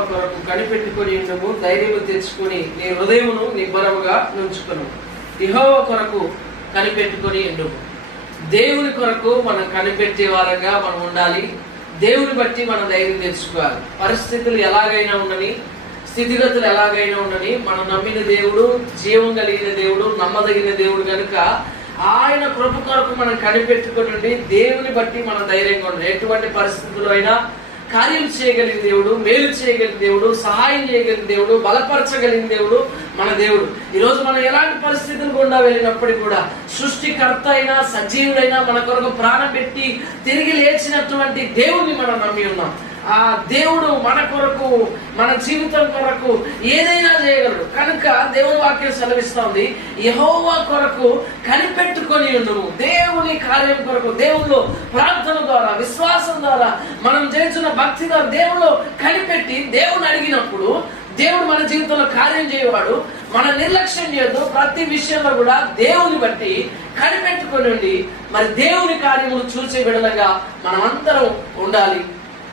కొరకు కనిపెట్టుకొని ఉండము, ధైర్యము తెచ్చుకొని నీ హృదయమును నిబ్బరముగా నుంచుకును. యెహోవా కొరకు కనిపెట్టుకొని ఉండము. దేవుని కొరకు మనం కనిపెట్టే వారంగా మనం ఉండాలి. దేవుని బట్టి మనం ధైర్యం తెచ్చుకోవాలి. పరిస్థితులు ఎలాగైనా ఉండని, స్థితిగతులు ఎలాగైనా ఉండని, మనం నమ్మిన దేవుడు జీవం కలిగిన దేవుడు, నమ్మదగిన దేవుడు కనుక ఆయన కృప కొరకు మనం కనిపెట్టుకుని దేవుని బట్టి మనం ధైర్యంగా ఉండాలి. ఎటువంటి పరిస్థితుల్లో అయినా కార్యం చేయగలిగిన దేవుడు, మేలు చేయగలిగిన దేవుడు, సహాయం చేయగలిగిన దేవుడు, బలపరచగలిగిన దేవుడు మన దేవుడు. ఈరోజు మనం ఎలాంటి పరిస్థితులు గుండా వెళ్ళినప్పటికీ కూడా సృష్టికర్త అయినా సజీవుడైనా మన కొరకు ప్రాణం పెట్టి తిరిగి లేచినటువంటి దేవుణ్ణి మనం నమ్మి ఉన్నాం. ఆ దేవుడు మన కొరకు, మన జీవితం కొరకు ఏదైనా చేయగలడు. కనుక దేవుని వాక్యం సెలవిస్తోంది, యెహోవా కొరకు కనిపెట్టుకొని ఉండము. దేవుని కార్యం కొరకు దేవుల్లో ప్రార్థన ద్వారా, విశ్వాసం ద్వారా, మనం చేస్తున్న భక్తి ద్వారా దేవుల్లో కనిపెట్టి దేవుని అడిగినప్పుడు దేవుడు మన జీవితంలో కార్యం చేయవాడు. మన నిర్లక్ష్యం చేయొద్దు. ప్రతి విషయంలో కూడా దేవుని బట్టి కనిపెట్టుకొని ఉండి మరి దేవుని కార్యములు చూసే బిడ్డలుగా మనమందరం ఉండాలి.